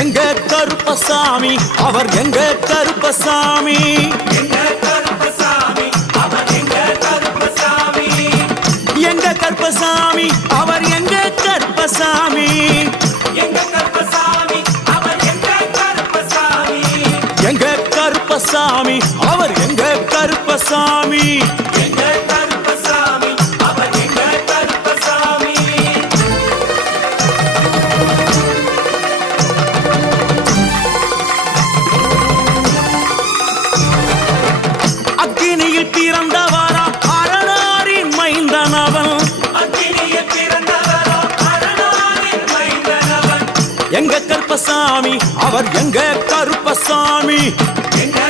எங்க கருப்பசாமி அவர் எங்க கருப்பசாமி, எங்க கருப்பசாமி அவர் எங்க கருப்பசாமி, எங்க கருப்பசாமி அவர் எங்க கருப்பசாமி, எங்க கருப்பசாமி அவர் எங்க கருப்பசாமி, எங்க கருப்பசாமி அவர் எங்க கருப்பசாமி. எங்க கருப்பசாமி அவர் எங்க கருப்பசாமி. அக்கினியில் பிறந்தவரா அரணாரின் மைந்தனவன், அக்கினியில் பிறந்தவரோ அரணாரின் மைந்தனவன், எங்க கருப்பசாமி அவர் எங்க கருப்பசாமி. எங்க